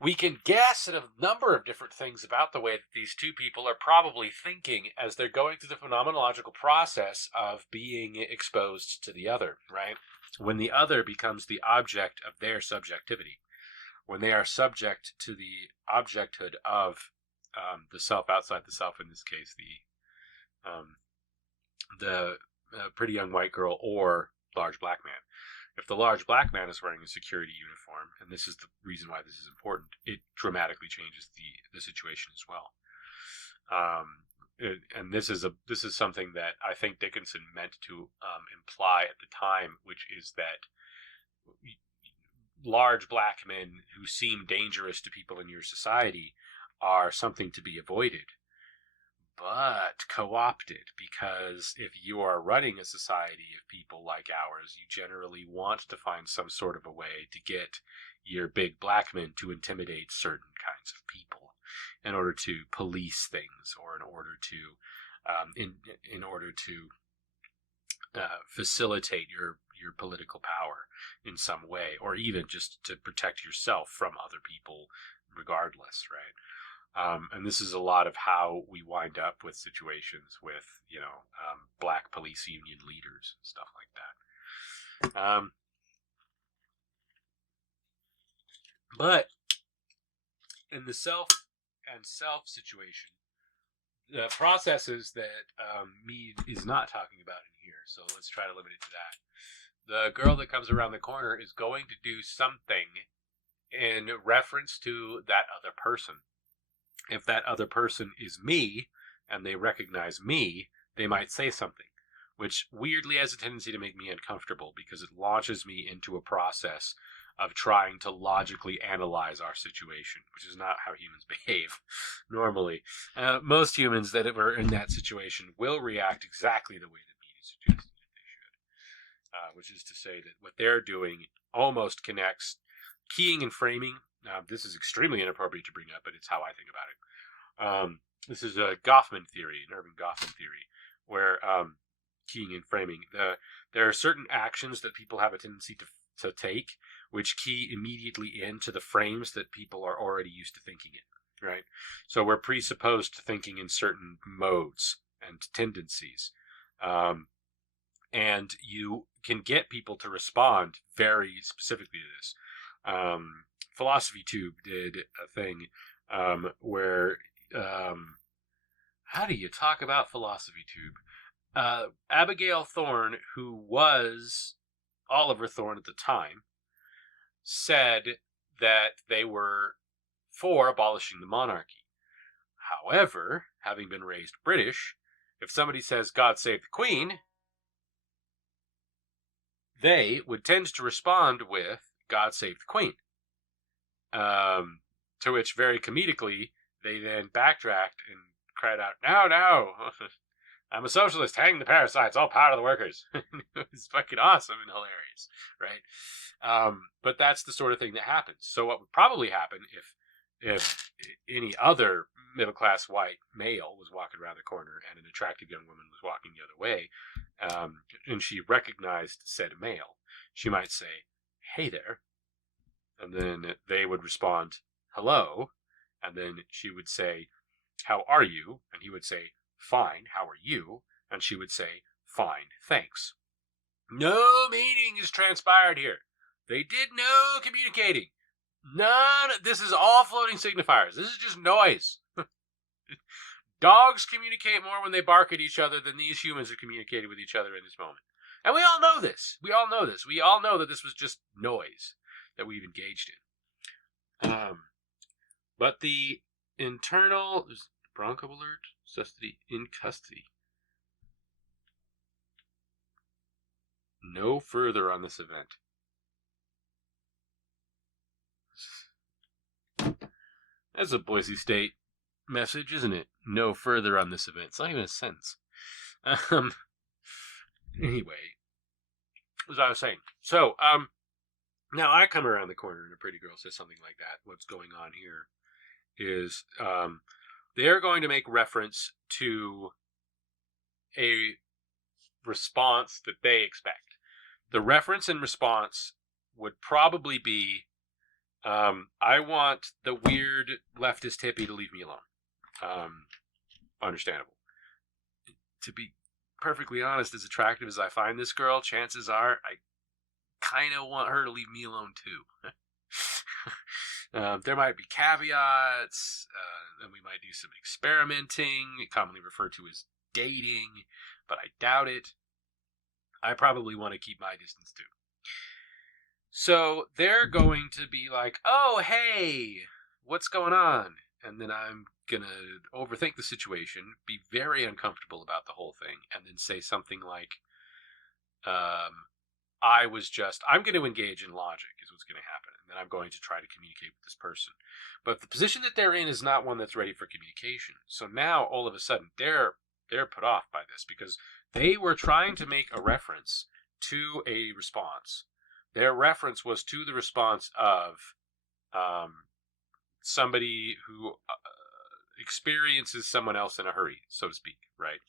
we can guess at a number of different things about the way that these two people are probably thinking as they're going through the phenomenological process of being exposed to the other, right? When the other becomes the object of their subjectivity, when they are subject to the objecthood of the self outside the self, in this case, the pretty young white girl or large black man. If the large black man is wearing a security uniform, and this is the reason why this is important, it dramatically changes the situation as well. And this is something that I think Dickinson meant to imply at the time, which is that large black men who seem dangerous to people in your society are something to be avoided, but co-opted, because if you are running a society of people like ours, you generally want to find some sort of a way to get your big black men to intimidate certain kinds of people in order to police things, or in order to facilitate your political power in some way, or even just to protect yourself from other people regardless, right? And this is a lot of how we wind up with situations with, black police union leaders and stuff like that. But in the self and self situation, the processes that Mead is not talking about in here. So let's try to limit it to that. The girl that comes around the corner is going to do something in reference to that other person. If that other person is me and they recognize me, they might say something, which weirdly has a tendency to make me uncomfortable because it launches me into a process of trying to logically analyze our situation, which is not how humans behave normally. Most humans that are in that situation will react exactly the way that Mead is suggesting that they should, which is to say that what they're doing almost connects keying and framing. This is extremely inappropriate to bring up, but it's how I think about it. This is a Goffman theory, an urban Goffman theory, where keying and framing. There are certain actions that people have a tendency to take, which key immediately into the frames that people are already used to thinking in, right? So we're presupposed to thinking in certain modes and tendencies. And you can get people to respond very specifically to this. Philosophy Tube did a thing where how do you talk about Philosophy Tube? Abigail Thorne, who was Oliver Thorne at the time, said that they were for abolishing the monarchy. However, having been raised British, if somebody says God save the Queen, they would tend to respond with God save the Queen. To which, very comedically, they then backtracked and cried out, no, I'm a socialist, hang the parasites, all power to the workers. It was fucking awesome and hilarious, right? But that's the sort of thing that happens. So what would probably happen if any other middle-class white male was walking around the corner and an attractive young woman was walking the other way, and she recognized said male, she might say, hey there. And then they would respond, hello. And then she would say, how are you? And he would say, fine, how are you? And she would say, fine, thanks. No meaning is transpired here. They did no communicating. None. This is all floating signifiers. This is just noise. Dogs communicate more when they bark at each other than these humans have communicated with each other in this moment. And we all know this. We all know this. We all know that this was just noise that we've engaged in. But the internal Bronco alert, custody in custody. No further on this event. That's a Boise State message, isn't it? No further on this event. It's not even a sentence. Anyway, as I was saying. So, now I come around the corner and a pretty girl says something like that. What's going on here is they're going to make reference to a response that they expect. The reference and response would probably be, I want the weird leftist hippie to leave me alone. Understandable. To be perfectly honest, as attractive as I find this girl, chances are I kind of want her to leave me alone too. There might be caveats, and we might do some experimenting, commonly referred to as dating, but I doubt it. I probably want to keep my distance too. So they're going to be like, oh, hey, what's going on? And then I'm going to overthink the situation, be very uncomfortable about the whole thing, and then say something like, I'm going to engage in logic is what's going to happen. And then I'm going to try to communicate with this person. But the position that they're in is not one that's ready for communication. So now all of a sudden they're put off by this because they were trying to make a reference to a response. Their reference was to the response of somebody who experiences someone else in a hurry, so to speak, right?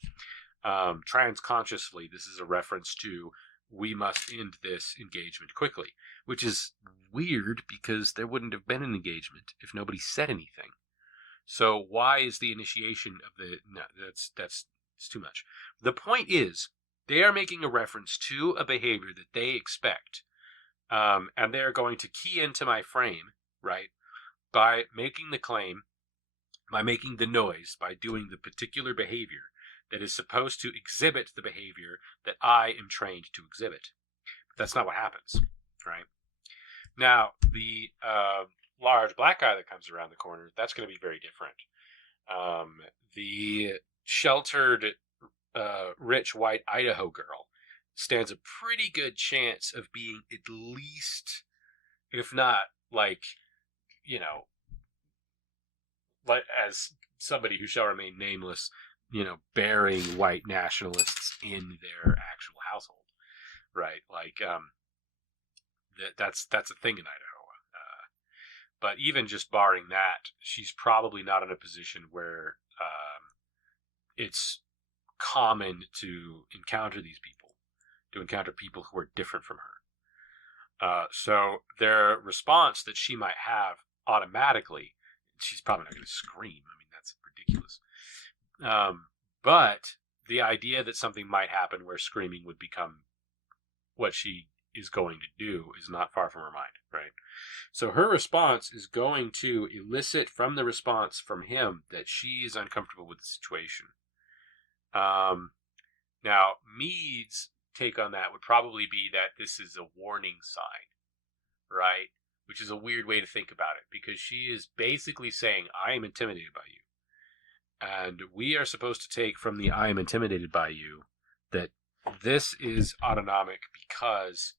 Transconsciously, this is a reference to we must end this engagement quickly, which is weird because there wouldn't have been an engagement if nobody said anything. So why is the initiation of the... No, that's too much. The point is, they are making a reference to a behavior that they expect, and they're going to key into my frame, right, by making the claim by making the noise, by doing the particular behavior that is supposed to exhibit the behavior that I am trained to exhibit. But that's not what happens, right? Now, the large black guy that comes around the corner, that's going to be very different. The sheltered, rich white Idaho girl stands a pretty good chance of being at least, if not like, you know, like as somebody who shall remain nameless, bearing white nationalists in their actual household, right? Like, that's a thing in Idaho. But even just barring that, she's probably not in a position where it's common to encounter these people, to encounter people who are different from her. So their response that she might have automatically, she's probably not going to scream. I mean, that's ridiculous. But the idea that something might happen where screaming would become what she is going to do is not far from her mind, right? So her response is going to elicit from the response from him that she is uncomfortable with the situation. Now, Mead's take on that would probably be that this is a warning sign, right? Which is a weird way to think about it, because she is basically saying, I am intimidated by you. And we are supposed to take from the I am intimidated by you that this is autonomic because,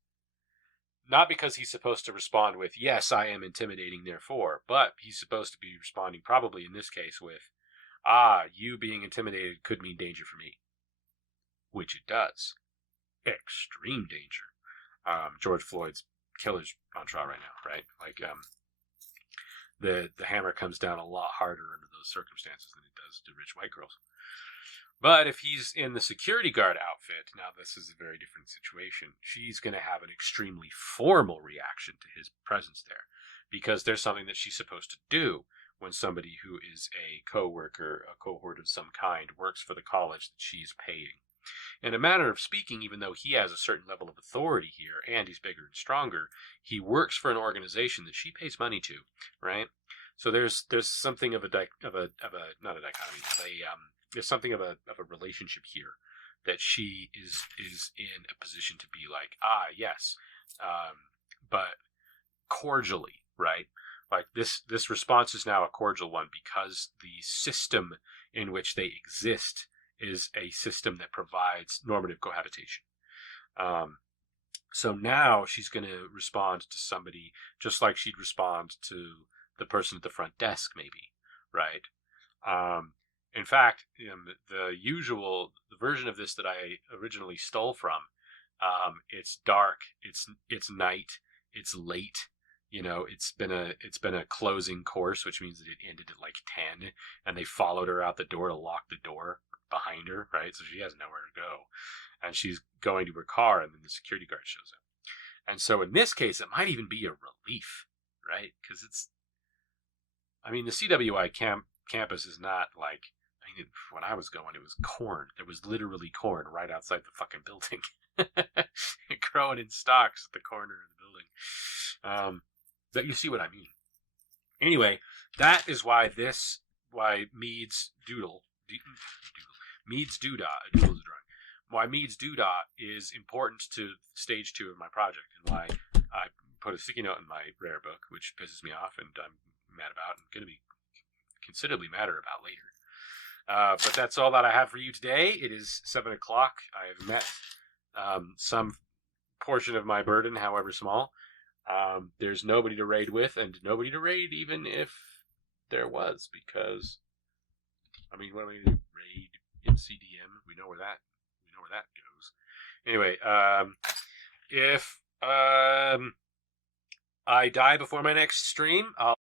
not because he's supposed to respond with, yes, I am intimidating, therefore, but he's supposed to be responding probably in this case with, you being intimidated could mean danger for me. Which it does. Extreme danger. George Floyd's killer's on trial right now, right? Like, the hammer comes down a lot harder under those circumstances than it does to rich white girls. But if he's in the security guard outfit, now this is a very different situation. She's going to have an extremely formal reaction to his presence there, because there's something that she's supposed to do when somebody who is a co-worker, a cohort of some kind, works for the college that she's paying. In a manner of speaking, even though he has a certain level of authority here and he's bigger and stronger, he works for an organization that she pays money to, right? So there's something of a not a dichotomy, there's something of a relationship here that she is in a position to be like, yes, but cordially, right? Like this response is now a cordial one because the system in which they exist is a system that provides normative cohabitation. So now she's going to respond to somebody just like she'd respond to the person at the front desk, maybe, right? In fact, the version of this that I originally stole from, it's dark, it's night, it's late. It's been a closing course, which means that it ended at like 10, and they followed her out the door to lock the door behind her, right? So she has nowhere to go, and she's going to her car, and then the security guard shows up. And so in this case, it might even be a relief, right? Because the CWI campus is not like, when I was going, it was corn. There was literally corn right outside the fucking building, growing in stalks at the corner of the building. But you see what I mean. Anyway, that is why Mead's doodle, Mead's doodah, a doodle is a drawing. Why Mead's doodah is important to stage 2 of my project, and why I put a sticky note in my rare book, which pisses me off and I'm mad about and going to be considerably madder about later. But that's all that I have for you today. It is 7 o'clock. I have met some portion of my burden, however small. There's nobody to raid with, and nobody to raid even if there was, because, what am I going to do? Raid in CDM? We know where that goes. Anyway, if I die before my next stream, I'll